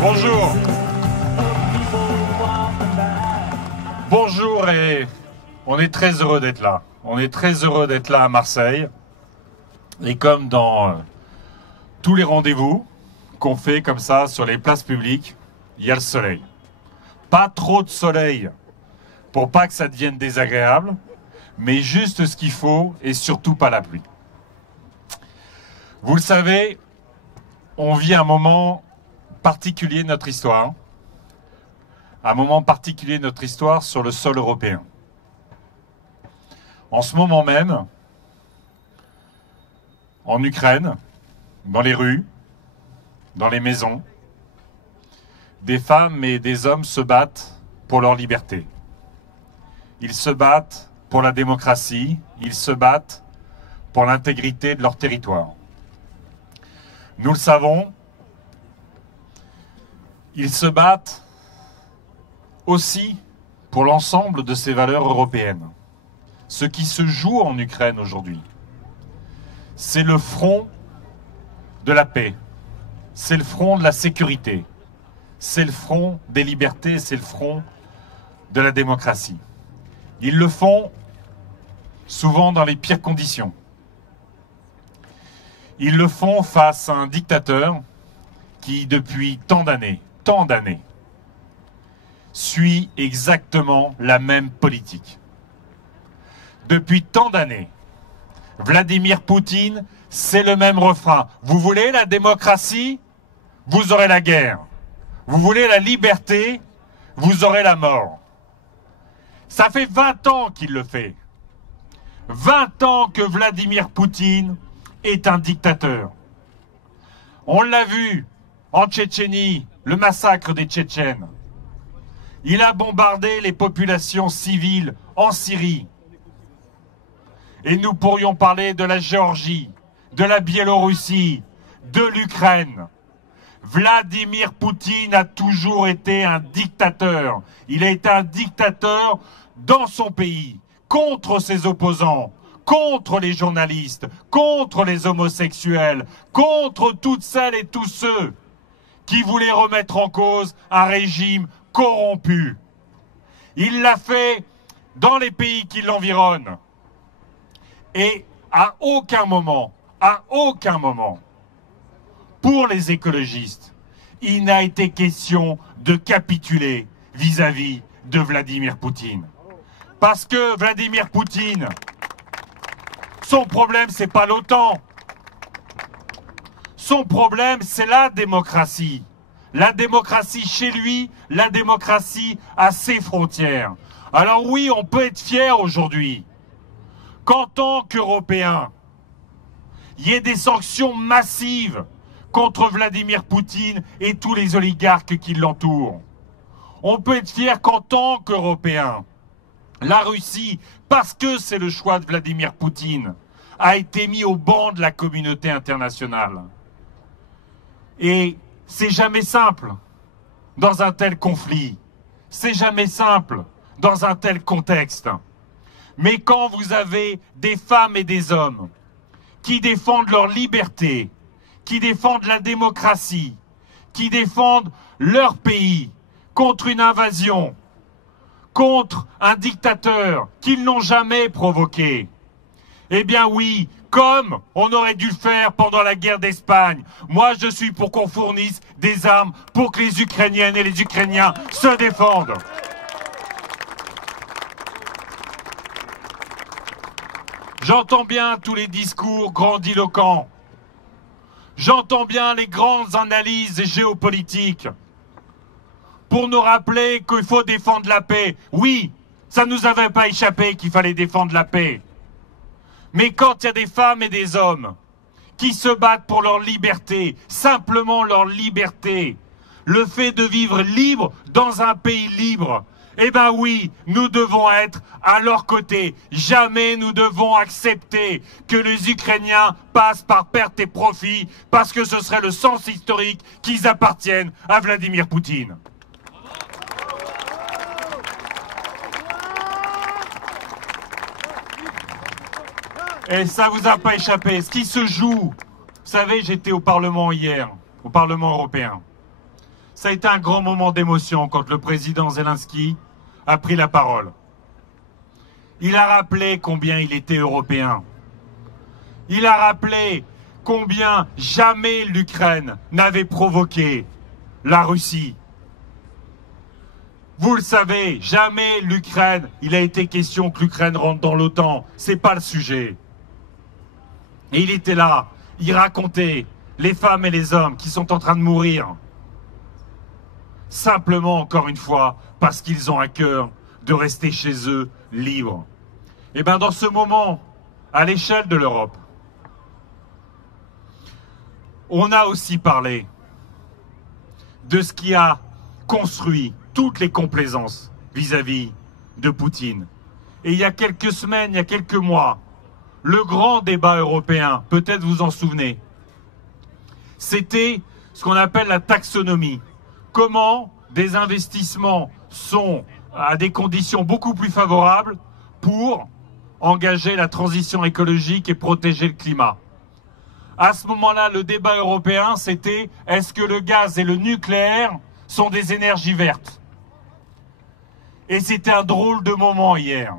Bonjour. Bonjour et on est très heureux d'être là. On est très heureux d'être là à Marseille. Et comme dans tous les rendez-vous qu'on fait comme ça sur les places publiques, il y a le soleil. Pas trop de soleil pour pas que ça devienne désagréable, mais juste ce qu'il faut et surtout pas la pluie. Vous le savez, on vit un moment particulier de notre histoire, un moment particulier de notre histoire sur le sol européen. En ce moment même, en Ukraine, dans les rues, dans les maisons, des femmes et des hommes se battent pour leur liberté. Ils se battent pour la démocratie, ils se battent pour l'intégrité de leur territoire. Nous le savons, ils se battent aussi pour l'ensemble de ces valeurs européennes. Ce qui se joue en Ukraine aujourd'hui, c'est le front de la paix, c'est le front de la sécurité, c'est le front des libertés, c'est le front de la démocratie. Ils le font souvent dans les pires conditions. Ils le font face à un dictateur qui, depuis tant d'années, suit exactement la même politique. Depuis tant d'années, Vladimir Poutine, c'est le même refrain. Vous voulez la démocratie? Vous aurez la guerre. Vous voulez la liberté? Vous aurez la mort. Ça fait 20 ans qu'il le fait. 20 ans que Vladimir Poutine est un dictateur. On l'a vu en Tchétchénie, le massacre des Tchétchènes. Il a bombardé les populations civiles en Syrie. Et nous pourrions parler de la Géorgie, de la Biélorussie, de l'Ukraine. Vladimir Poutine a toujours été un dictateur. Il a été un dictateur dans son pays, contre ses opposants, contre les journalistes, contre les homosexuels, contre toutes celles et tous ceux qui voulaient remettre en cause un régime corrompu. Il l'a fait dans les pays qui l'environnent. Et à aucun moment, pour les écologistes, il n'a été question de capituler vis-à-vis de Vladimir Poutine. Parce que Vladimir Poutine, son problème, c'est pas l'OTAN. Son problème, c'est la démocratie. La démocratie chez lui, la démocratie à ses frontières. Alors oui, on peut être fier aujourd'hui qu'en tant qu'Européens, il y ait des sanctions massives contre Vladimir Poutine et tous les oligarques qui l'entourent. On peut être fier qu'en tant qu'Européens, la Russie, parce que c'est le choix de Vladimir Poutine, a été mis au banc de la communauté internationale. Et c'est jamais simple dans un tel conflit. C'est jamais simple dans un tel contexte. Mais quand vous avez des femmes et des hommes qui défendent leur liberté, qui défendent la démocratie, qui défendent leur pays contre une invasion, contre un dictateur qu'ils n'ont jamais provoqué, eh bien oui, comme on aurait dû le faire pendant la guerre d'Espagne. Moi, je suis pour qu'on fournisse des armes pour que les Ukrainiennes et les Ukrainiens se défendent. J'entends bien tous les discours grandiloquents. J'entends bien les grandes analyses géopolitiques pour nous rappeler qu'il faut défendre la paix. Oui, ça ne nous avait pas échappé qu'il fallait défendre la paix. Mais quand il y a des femmes et des hommes qui se battent pour leur liberté, simplement leur liberté, le fait de vivre libre dans un pays libre, eh ben oui, nous devons être à leur côté. Jamais nous devons accepter que les Ukrainiens passent par perte et profit parce que ce serait le sens historique qu'ils appartiennent à Vladimir Poutine. Et ça vous a pas échappé. Ce qui se joue, vous savez, j'étais au Parlement hier, au Parlement européen. Ça a été un grand moment d'émotion quand le président Zelensky a pris la parole. Il a rappelé combien il était européen. Il a rappelé combien jamais l'Ukraine n'avait provoqué la Russie. Vous le savez, jamais l'Ukraine, il a été question que l'Ukraine rentre dans l'OTAN. C'est pas le sujet. Et il était là, il racontait les femmes et les hommes qui sont en train de mourir. Simplement, encore une fois, parce qu'ils ont à cœur de rester chez eux libres. Et bien dans ce moment, à l'échelle de l'Europe, on a aussi parlé de ce qui a construit toutes les complaisances vis-à-vis de Poutine. Et il y a quelques semaines, il y a quelques mois, le grand débat européen, peut-être vous en souvenez, c'était ce qu'on appelle la taxonomie. Comment des investissements sont à des conditions beaucoup plus favorables pour engager la transition écologique et protéger le climat. À ce moment-là, le débat européen, c'était est-ce que le gaz et le nucléaire sont des énergies vertes? Et c'était un drôle de moment hier,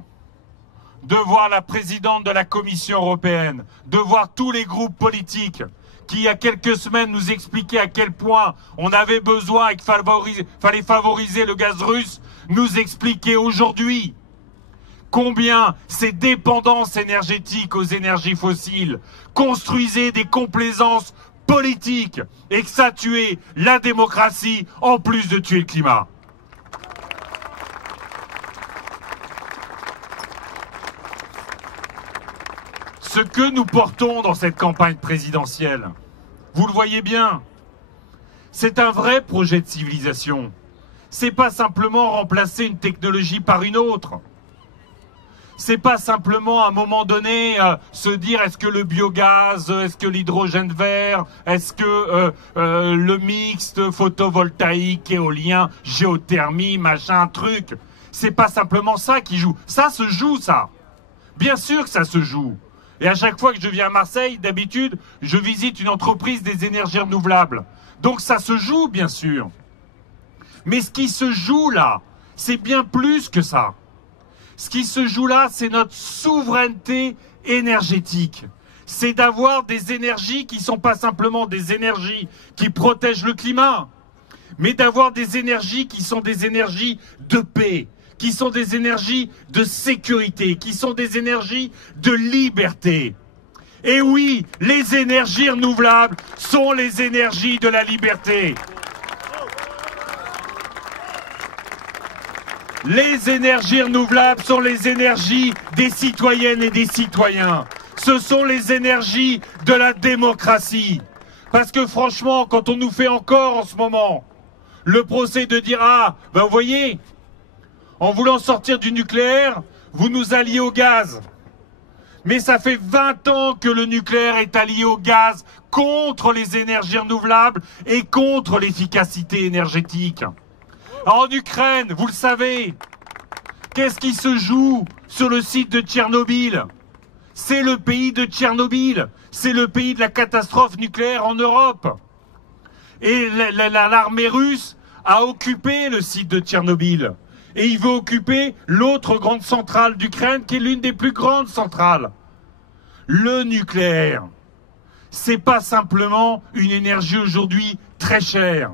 de voir la présidente de la Commission européenne, de voir tous les groupes politiques qui, il y a quelques semaines, nous expliquaient à quel point on avait besoin et qu'il fallait favoriser le gaz russe, nous expliquer aujourd'hui combien ces dépendances énergétiques aux énergies fossiles construisaient des complaisances politiques et que ça tuait la démocratie en plus de tuer le climat. Ce que nous portons dans cette campagne présidentielle, vous le voyez bien, c'est un vrai projet de civilisation. C'est pas simplement remplacer une technologie par une autre. C'est pas simplement à un moment donné se dire est-ce que le biogaz, est-ce que l'hydrogène vert, est-ce que le mixte photovoltaïque, éolien, géothermie, machin, truc. C'est pas simplement ça qui joue. Ça se joue, ça. Bien sûr que ça se joue. Et à chaque fois que je viens à Marseille, d'habitude, je visite une entreprise des énergies renouvelables. Donc ça se joue, bien sûr. Mais ce qui se joue là, c'est bien plus que ça. Ce qui se joue là, c'est notre souveraineté énergétique. C'est d'avoir des énergies qui ne sont pas simplement des énergies qui protègent le climat, mais d'avoir des énergies qui sont des énergies de paix, qui sont des énergies de sécurité, qui sont des énergies de liberté. Et oui, les énergies renouvelables sont les énergies de la liberté. Les énergies renouvelables sont les énergies des citoyennes et des citoyens. Ce sont les énergies de la démocratie. Parce que franchement, quand on nous fait encore en ce moment le procès de dire « Ah, ben vous voyez, en voulant sortir du nucléaire, vous nous alliez au gaz. » Mais ça fait 20 ans que le nucléaire est allié au gaz contre les énergies renouvelables et contre l'efficacité énergétique. En Ukraine, vous le savez, qu'est-ce qui se joue sur le site de Tchernobyl? C'est le pays de Tchernobyl, c'est le pays de la catastrophe nucléaire en Europe. Et l'armée russe a occupé le site de Tchernobyl. Et il veut occuper l'autre grande centrale d'Ukraine, qui est l'une des plus grandes centrales. Le nucléaire, c'est pas simplement une énergie aujourd'hui très chère.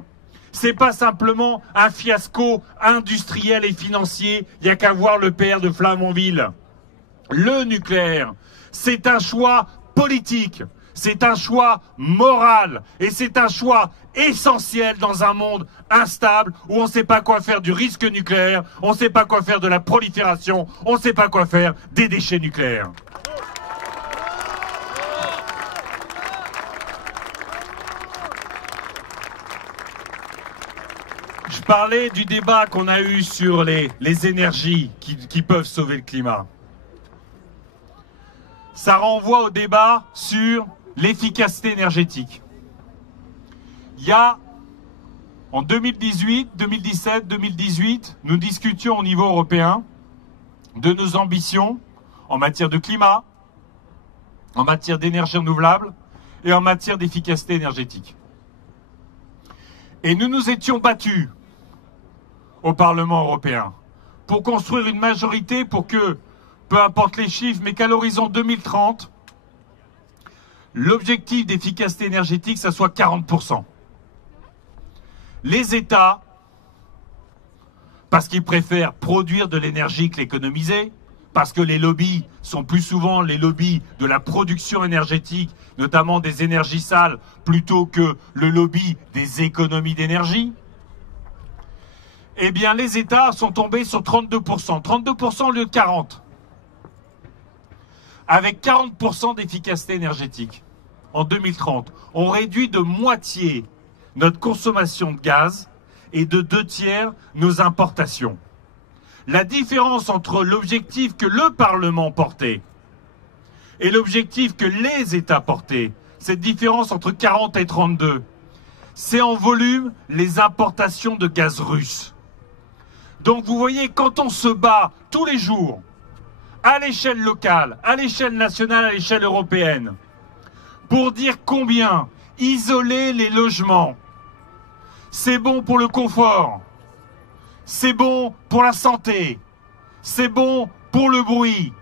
C'est pas simplement un fiasco industriel et financier, il n'y a qu'à voir le PR de Flamanville. Le nucléaire, c'est un choix politique, c'est un choix moral et c'est un choix essentiel dans un monde instable où on ne sait pas quoi faire du risque nucléaire, on ne sait pas quoi faire de la prolifération, on ne sait pas quoi faire des déchets nucléaires. Je parlais du débat qu'on a eu sur les énergies qui peuvent sauver le climat. Ça renvoie au débat sur l'efficacité énergétique. Il y a, en 2018, 2017, 2018, nous discutions au niveau européen de nos ambitions en matière de climat, en matière d'énergie renouvelable et en matière d'efficacité énergétique. Et nous nous étions battus au Parlement européen pour construire une majorité pour que, peu importe les chiffres, mais qu'à l'horizon 2030, l'objectif d'efficacité énergétique, ça soit 40%. Les États, parce qu'ils préfèrent produire de l'énergie que l'économiser, parce que les lobbies sont plus souvent les lobbies de la production énergétique, notamment des énergies sales, plutôt que le lobby des économies d'énergie, eh bien les États sont tombés sur 32%. 32% au lieu de 40%. Avec 40% d'efficacité énergétique en 2030, on réduit de moitié notre consommation de gaz et de 2/3 nos importations. La différence entre l'objectif que le Parlement portait et l'objectif que les États portaient, cette différence entre 40 et 32, c'est en volume les importations de gaz russe. Donc vous voyez, quand on se bat tous les jours, à l'échelle locale, à l'échelle nationale, à l'échelle européenne, pour dire combien isoler les logements, c'est bon pour le confort, c'est bon pour la santé, c'est bon pour le bruit.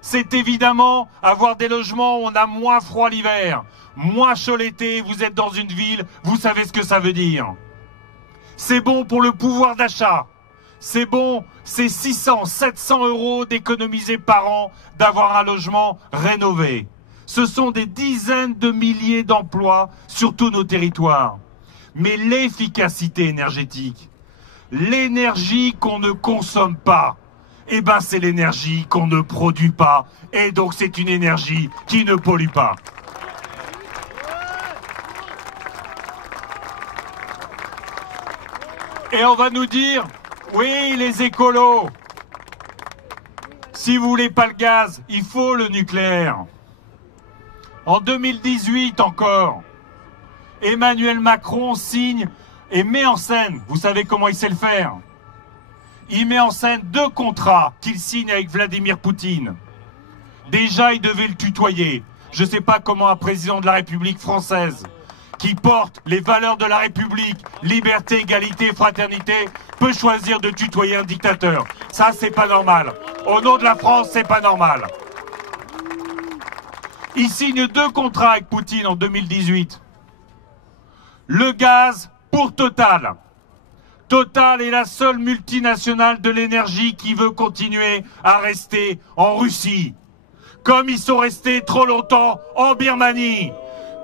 C'est évidemment avoir des logements où on a moins froid l'hiver, moins chaud l'été, vous êtes dans une ville, vous savez ce que ça veut dire. C'est bon pour le pouvoir d'achat. C'est bon, c'est 600, 700 € d'économiser par an d'avoir un logement rénové. Ce sont des dizaines de milliers d'emplois sur tous nos territoires. Mais l'efficacité énergétique, l'énergie qu'on ne consomme pas, eh ben c'est l'énergie qu'on ne produit pas. Et donc c'est une énergie qui ne pollue pas. Et on va nous dire, oui, les écolos, si vous voulez pas le gaz, il faut le nucléaire. En 2018 encore, Emmanuel Macron signe et met en scène, vous savez comment il sait le faire, il met en scène 2 contrats qu'il signe avec Vladimir Poutine. Déjà, il devait le tutoyer. Je ne sais pas comment un président de la République française qui porte les valeurs de la République, liberté, égalité, fraternité, peut choisir de tutoyer un dictateur. Ça, c'est pas normal. Au nom de la France, c'est pas normal. Il signe 2 contrats avec Poutine en 2018. Le gaz pour Total. Total est la seule multinationale de l'énergie qui veut continuer à rester en Russie. Comme ils sont restés trop longtemps en Birmanie.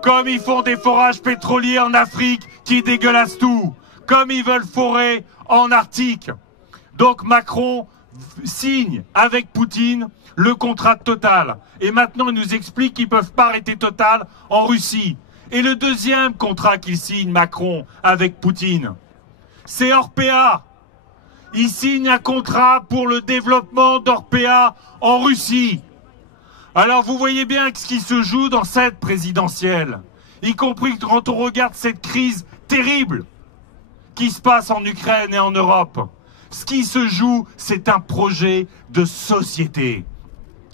Comme ils font des forages pétroliers en Afrique qui dégueulassent tout. Comme ils veulent forer en Arctique. Donc Macron signe avec Poutine le contrat de Total. Et maintenant, il nous explique qu'ils ne peuvent pas arrêter Total en Russie. Et le deuxième contrat qu'il signe, Macron, avec Poutine, c'est Orpea. Il signe un contrat pour le développement d'Orpea en Russie. Alors vous voyez bien ce qui se joue dans cette présidentielle, y compris quand on regarde cette crise terrible qui se passe en Ukraine et en Europe. Ce qui se joue, c'est un projet de société.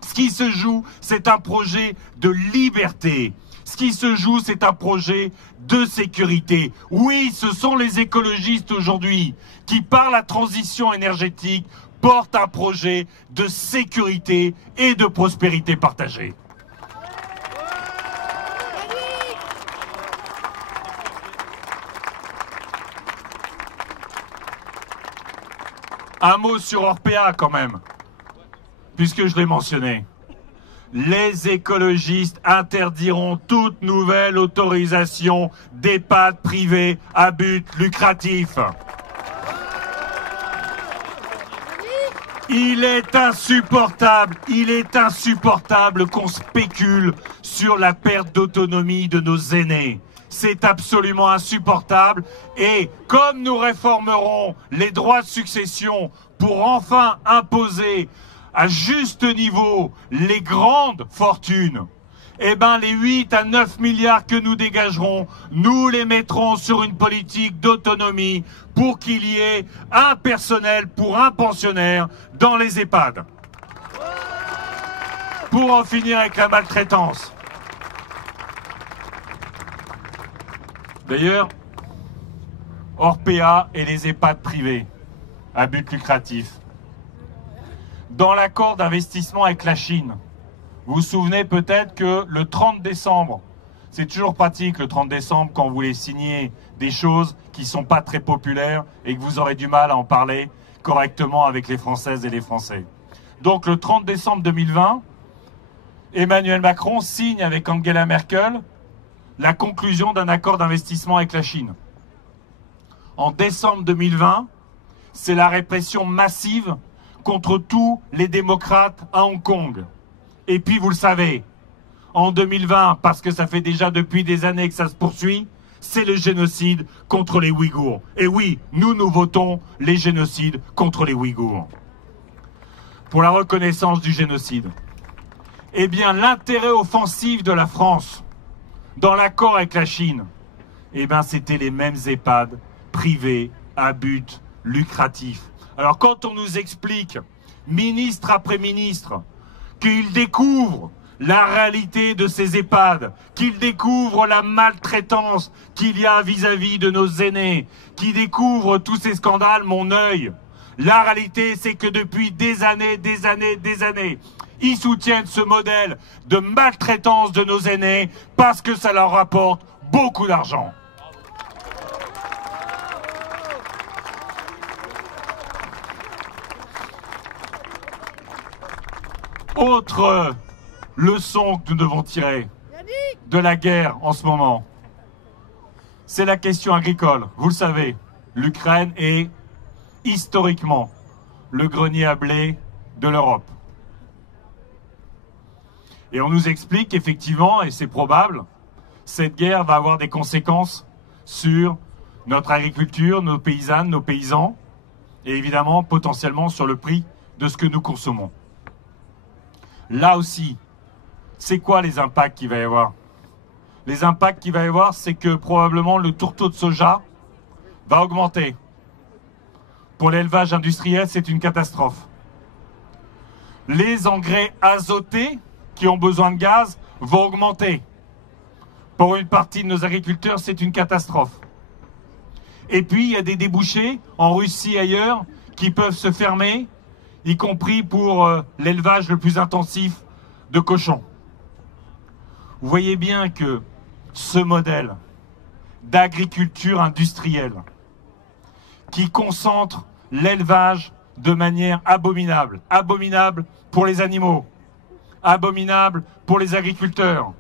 Ce qui se joue, c'est un projet de liberté. Ce qui se joue, c'est un projet de sécurité. Oui, ce sont les écologistes aujourd'hui qui, par la transition énergétique, portent un projet de sécurité et de prospérité partagée. Un mot sur Orpea quand même, puisque je l'ai mentionné. Les écologistes interdiront toute nouvelle autorisation d'EHPAD privés à but lucratif. Il est insupportable qu'on spécule sur la perte d'autonomie de nos aînés. C'est absolument insupportable. Et comme nous réformerons les droits de succession pour enfin imposer à juste niveau les grandes fortunes, eh ben les 8 à 9 milliards que nous dégagerons, nous les mettrons sur une politique d'autonomie pour qu'il y ait un personnel pour un pensionnaire dans les EHPAD. pour en finir avec la maltraitance. D'ailleurs, Orpea et les EHPAD privés à but lucratif. Dans l'accord d'investissement avec la Chine, vous vous souvenez peut-être que le 30 décembre, c'est toujours pratique le 30 décembre quand vous voulez signer des choses qui ne sont pas très populaires et que vous aurez du mal à en parler correctement avec les Françaises et les Français. Donc le 30 décembre 2020, Emmanuel Macron signe avec Angela Merkel la conclusion d'un accord d'investissement avec la Chine. En décembre 2020, c'est la répression massive contre tous les démocrates à Hong Kong. Et puis, vous le savez, en 2020, parce que ça fait déjà depuis des années que ça se poursuit, c'est le génocide contre les Ouïghours. Et oui, nous votons les génocides contre les Ouïghours. Pour la reconnaissance du génocide. Eh bien, l'intérêt offensif de la France dans l'accord avec la Chine, eh bien, c'était les mêmes EHPAD privés à but lucratif. Alors, quand on nous explique, ministre après ministre, qu'ils découvrent la réalité de ces EHPAD, qu'ils découvrent la maltraitance qu'il y a vis-à-vis de nos aînés, qu'ils découvrent tous ces scandales, mon œil. La réalité, c'est que depuis des années, ils soutiennent ce modèle de maltraitance de nos aînés parce que ça leur rapporte beaucoup d'argent. Autre leçon que nous devons tirer de la guerre en ce moment, c'est la question agricole. Vous le savez, l'Ukraine est historiquement le grenier à blé de l'Europe. Et on nous explique qu'effectivement, et c'est probable, cette guerre va avoir des conséquences sur notre agriculture, nos paysannes, nos paysans, et évidemment, potentiellement, sur le prix de ce que nous consommons. Là aussi, c'est quoi les impacts qu'il va y avoir? Les impacts qu'il va y avoir, c'est que probablement le tourteau de soja va augmenter. Pour l'élevage industriel, c'est une catastrophe. Les engrais azotés qui ont besoin de gaz vont augmenter. Pour une partie de nos agriculteurs, c'est une catastrophe. Et puis, il y a des débouchés en Russie et ailleurs qui peuvent se fermer, y compris pour l'élevage le plus intensif de cochons. Vous voyez bien que ce modèle d'agriculture industrielle qui concentre l'élevage de manière abominable, abominable pour les animaux, abominable pour les agriculteurs,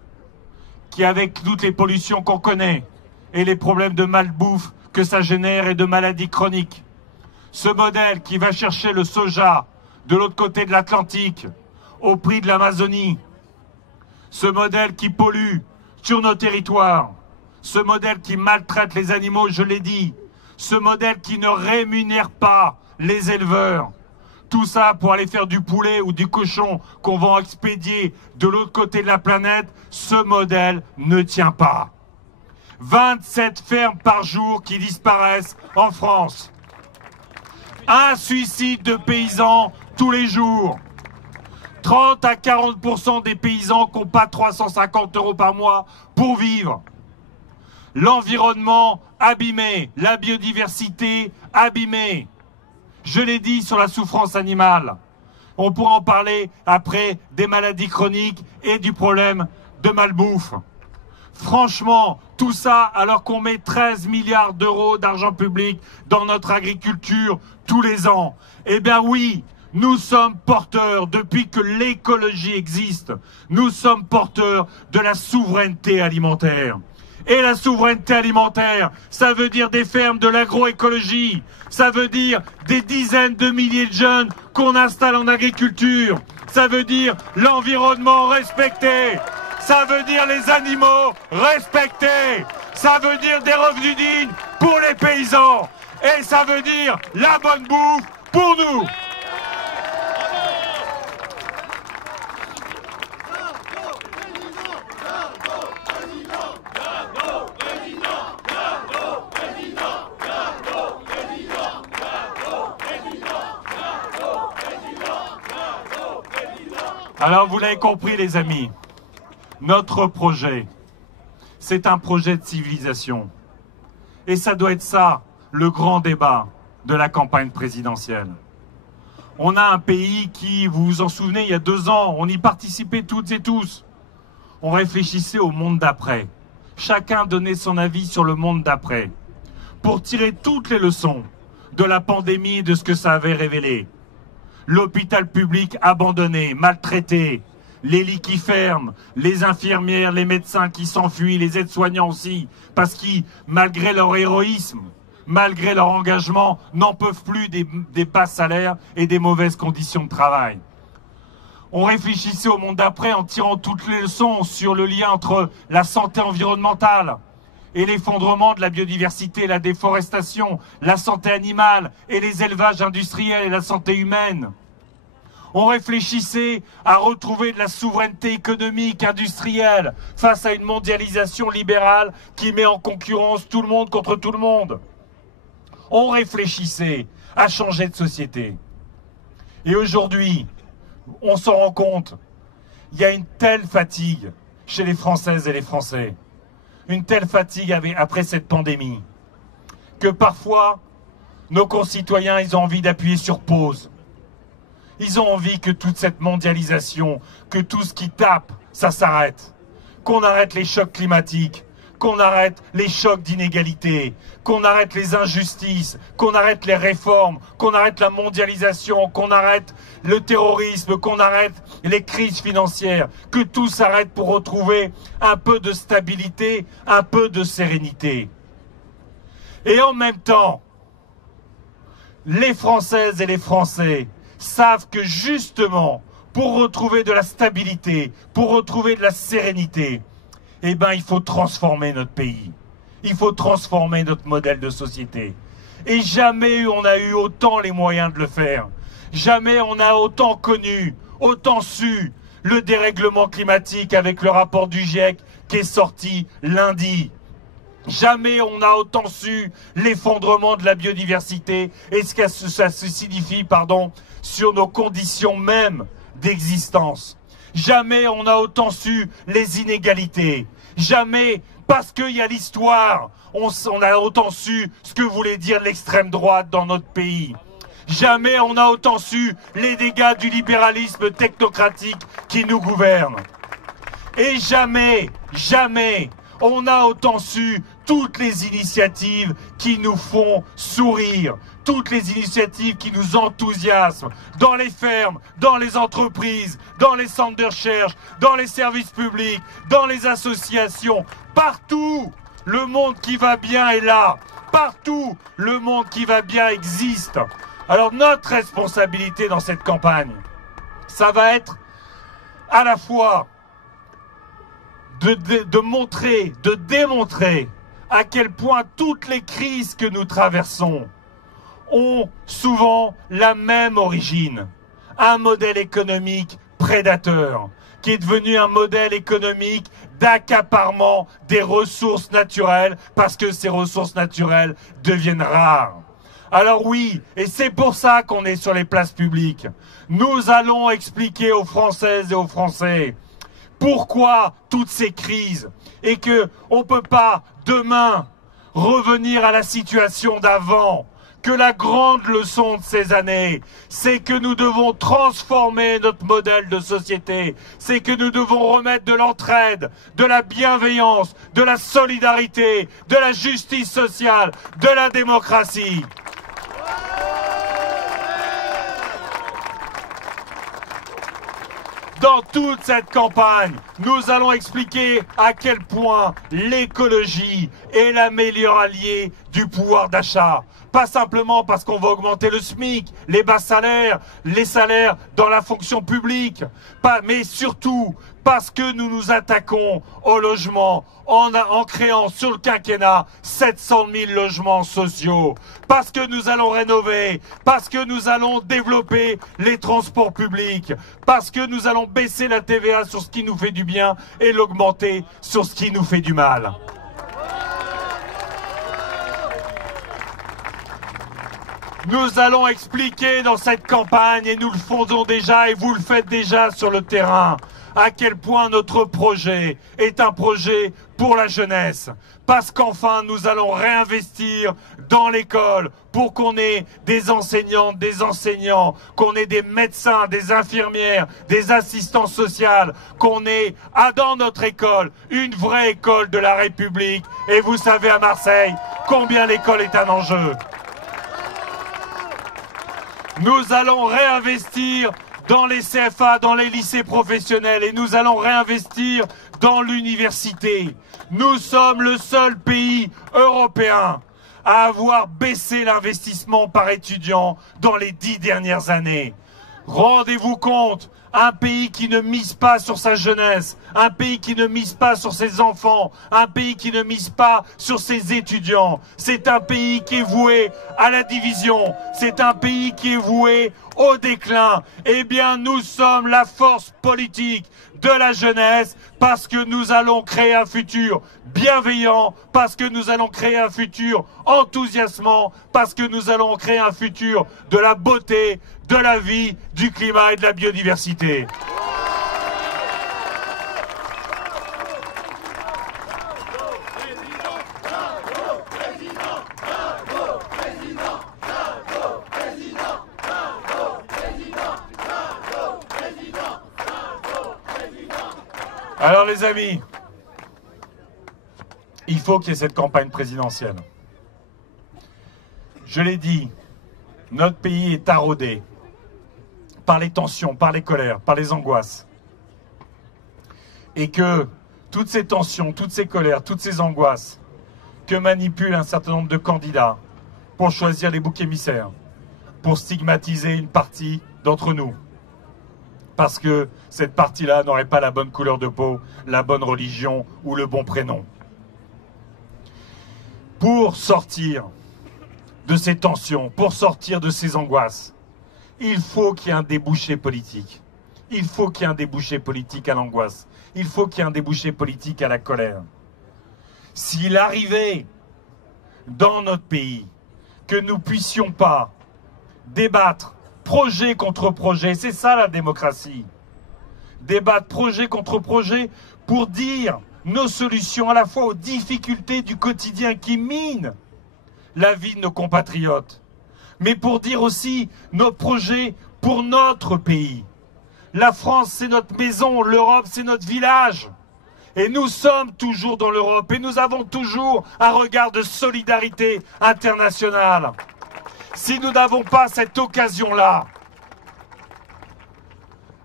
qui avec toutes les pollutions qu'on connaît et les problèmes de malbouffe que ça génère et de maladies chroniques, ce modèle qui va chercher le soja de l'autre côté de l'Atlantique, au prix de l'Amazonie, ce modèle qui pollue sur nos territoires, ce modèle qui maltraite les animaux, je l'ai dit, ce modèle qui ne rémunère pas les éleveurs, tout ça pour aller faire du poulet ou du cochon qu'on va expédier de l'autre côté de la planète, ce modèle ne tient pas. 27 fermes par jour qui disparaissent en France. Un suicide de paysans tous les jours. 30 à 40% des paysans qui n'ont pas 350 € par mois pour vivre. L'environnement abîmé, la biodiversité abîmée. Je l'ai dit sur la souffrance animale. On pourra en parler après des maladies chroniques et du problème de malbouffe. Franchement, tout ça alors qu'on met 13 milliards d'euros d'argent public dans notre agriculture tous les ans. Eh bien oui, nous sommes porteurs, depuis que l'écologie existe, nous sommes porteurs de la souveraineté alimentaire. Et la souveraineté alimentaire, ça veut dire des fermes de l'agroécologie, ça veut dire des dizaines de milliers de jeunes qu'on installe en agriculture, ça veut dire l'environnement respecté, ça veut dire les animaux respectés, ça veut dire des revenus dignes pour les paysans, et ça veut dire la bonne bouffe pour nous. Alors vous l'avez compris les amis, notre projet, c'est un projet de civilisation. Et ça doit être ça, le grand débat de la campagne présidentielle. On a un pays qui, vous vous en souvenez, il y a 2 ans, on y participait toutes et tous. On réfléchissait au monde d'après. Chacun donnait son avis sur le monde d'après. Pour tirer toutes les leçons de la pandémie et de ce que ça avait révélé. L'hôpital public abandonné, maltraité, les lits qui ferment, les infirmières, les médecins qui s'enfuient, les aides-soignants aussi, parce qu'ils, malgré leur héroïsme, malgré leur engagement, n'en peuvent plus des bas salaires et des mauvaises conditions de travail. On réfléchissait au monde d'après en tirant toutes les leçons sur le lien entre la santé environnementale et l'effondrement de la biodiversité, la déforestation, la santé animale et les élevages industriels et la santé humaine. On réfléchissait à retrouver de la souveraineté économique, industrielle, face à une mondialisation libérale qui met en concurrence tout le monde contre tout le monde. On réfléchissait à changer de société. Et aujourd'hui, on s'en rend compte, il y a une telle fatigue chez les Françaises et les Français, une telle fatigue après cette pandémie, que parfois, nos concitoyens, ils ont envie d'appuyer sur pause. Ils ont envie que toute cette mondialisation, que tout ce qui tape, ça s'arrête. Qu'on arrête les chocs climatiques, qu'on arrête les chocs d'inégalité, qu'on arrête les injustices, qu'on arrête les réformes, qu'on arrête la mondialisation, qu'on arrête le terrorisme, qu'on arrête les crises financières, que tout s'arrête pour retrouver un peu de stabilité, un peu de sérénité. Et en même temps, les Françaises et les Français savent que justement, pour retrouver de la stabilité, pour retrouver de la sérénité, eh ben, il faut transformer notre pays. Il faut transformer notre modèle de société. Et jamais on a eu autant les moyens de le faire. Jamais on a autant connu, autant su le dérèglement climatique avec le rapport du GIEC qui est sorti lundi. Jamais on a autant su l'effondrement de la biodiversité et ce que ça se signifie, sur nos conditions mêmes d'existence. Jamais on a autant su les inégalités. Jamais, parce qu'il y a l'histoire, on a autant su ce que voulait dire l'extrême droite dans notre pays. Jamais on a autant su les dégâts du libéralisme technocratique qui nous gouverne. Et jamais, jamais, on a autant su toutes les initiatives qui nous font sourire, toutes les initiatives qui nous enthousiasment, dans les fermes, dans les entreprises, dans les centres de recherche, dans les services publics, dans les associations, partout, le monde qui va bien est là, partout, le monde qui va bien existe. Alors notre responsabilité dans cette campagne, ça va être à la fois de montrer, de démontrer à quel point toutes les crises que nous traversons ont souvent la même origine. Un modèle économique prédateur, qui est devenu un modèle économique d'accaparement des ressources naturelles, parce que ces ressources naturelles deviennent rares. Alors oui, et c'est pour ça qu'on est sur les places publiques. Nous allons expliquer aux Françaises et aux Français pourquoi toutes ces crises et que on peut pas demain revenir à la situation d'avant. Que la grande leçon de ces années, c'est que nous devons transformer notre modèle de société, c'est que nous devons remettre de l'entraide, de la bienveillance, de la solidarité, de la justice sociale, de la démocratie. Dans toute cette campagne, nous allons expliquer à quel point l'écologie est la meilleure alliée du pouvoir d'achat. Pas simplement parce qu'on va augmenter le SMIC, les bas salaires, les salaires dans la fonction publique, mais surtout parce que nous nous attaquons au logement en créant sur le quinquennat 700 000 logements sociaux, parce que nous allons rénover, parce que nous allons développer les transports publics, parce que nous allons baisser la TVA sur ce qui nous fait du bien et l'augmenter sur ce qui nous fait du mal. Nous allons expliquer dans cette campagne, et nous le faisons déjà, et vous le faites déjà sur le terrain, à quel point notre projet est un projet pour la jeunesse. Parce qu'enfin, nous allons réinvestir dans l'école pour qu'on ait des enseignantes, des enseignants, qu'on ait des médecins, des infirmières, des assistants sociaux, qu'on ait dans notre école une vraie école de la République. Et vous savez à Marseille combien l'école est un enjeu. Nous allons réinvestir dans les CFA, dans les lycées professionnels, et nous allons réinvestir dans l'université. Nous sommes le seul pays européen à avoir baissé l'investissement par étudiant dans les 10 dernières années. Rendez-vous compte, un pays qui ne mise pas sur sa jeunesse, un pays qui ne mise pas sur ses enfants, un pays qui ne mise pas sur ses étudiants, c'est un pays qui est voué à la division, c'est un pays qui est voué au déclin. Eh bien, nous sommes la force politique de la jeunesse parce que nous allons créer un futur bienveillant, parce que nous allons créer un futur enthousiasmant, parce que nous allons créer un futur de la beauté, de la vie, du climat et de la biodiversité. Alors les amis, il faut qu'il y ait cette campagne présidentielle. Je l'ai dit, notre pays est taraudé par les tensions, par les colères, par les angoisses. Et que toutes ces tensions, toutes ces colères, toutes ces angoisses que manipulent un certain nombre de candidats pour choisir les boucs émissaires, pour stigmatiser une partie d'entre nous, parce que cette partie-là n'aurait pas la bonne couleur de peau, la bonne religion ou le bon prénom. Pour sortir de ces tensions, pour sortir de ces angoisses, il faut qu'il y ait un débouché politique. Il faut qu'il y ait un débouché politique à l'angoisse. Il faut qu'il y ait un débouché politique à la colère. S'il arrivait dans notre pays que nous ne puissions pas débattre projet contre projet, c'est ça la démocratie. Débattre projet contre projet pour dire nos solutions à la fois aux difficultés du quotidien qui minent la vie de nos compatriotes, mais pour dire aussi nos projets pour notre pays. La France, c'est notre maison, l'Europe, c'est notre village. Et nous sommes toujours dans l'Europe et nous avons toujours un regard de solidarité internationale. Si nous n'avons pas cette occasion-là,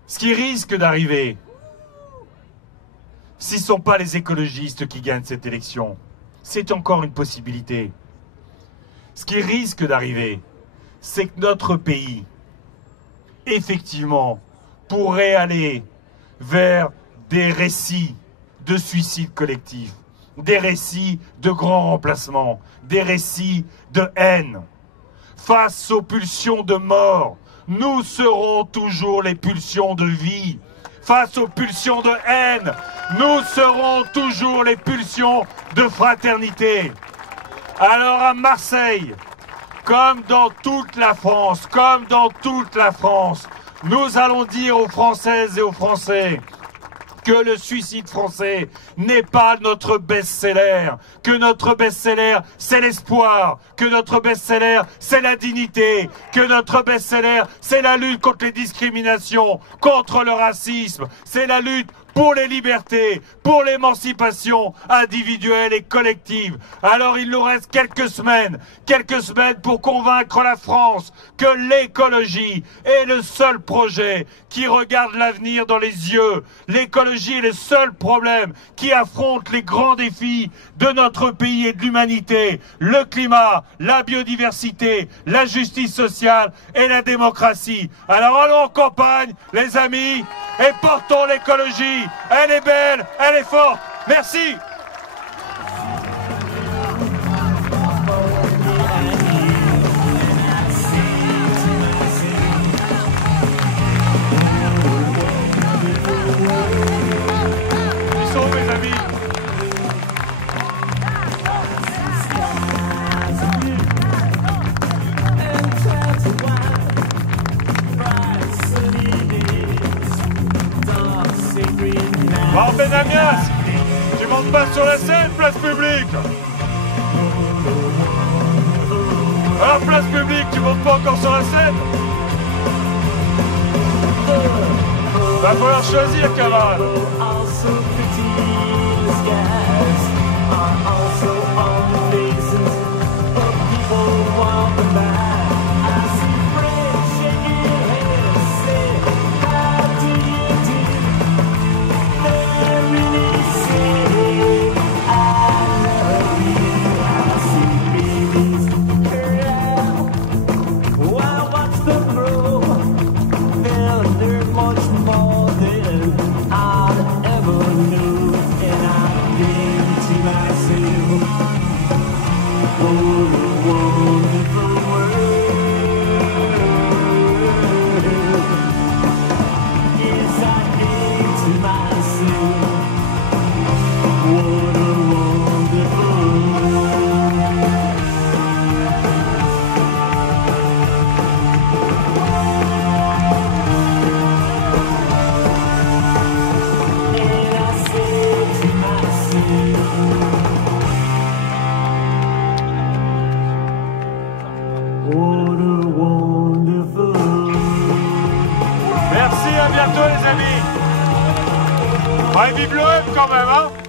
ce qui risque d'arriver, si ce ne sont pas les écologistes qui gagnent cette élection, c'est encore une possibilité. Ce qui risque d'arriver, c'est que notre pays, effectivement, pourrait aller vers des récits de suicide collectif, des récits de grands remplacements, des récits de haine. Face aux pulsions de mort, nous serons toujours les pulsions de vie. Face aux pulsions de haine, nous serons toujours les pulsions de fraternité. Alors à Marseille, comme dans toute la France, nous allons dire aux Françaises et aux Français que le suicide français n'est pas notre best-seller, que notre best-seller, c'est l'espoir, que notre best-seller, c'est la dignité, que notre best-seller, c'est la lutte contre les discriminations, contre le racisme, c'est la lutte pour les libertés, pour l'émancipation individuelle et collective. Alors il nous reste quelques semaines pour convaincre la France que l'écologie est le seul projet qui regarde l'avenir dans les yeux. L'écologie est le seul problème qui affronte les grands défis de notre pays et de l'humanité. Le climat, la biodiversité, la justice sociale et la démocratie. Alors allons en campagne, les amis, et portons l'écologie. Elle est belle, elle est forte. Merci. Ils sont mes amis. sur la scène, place publique. Alors, place publique, tu montes pas encore sur la scène? Va falloir choisir, camarade. Merci, à bientôt les amis. Ouais, vive l'OM quand même, hein.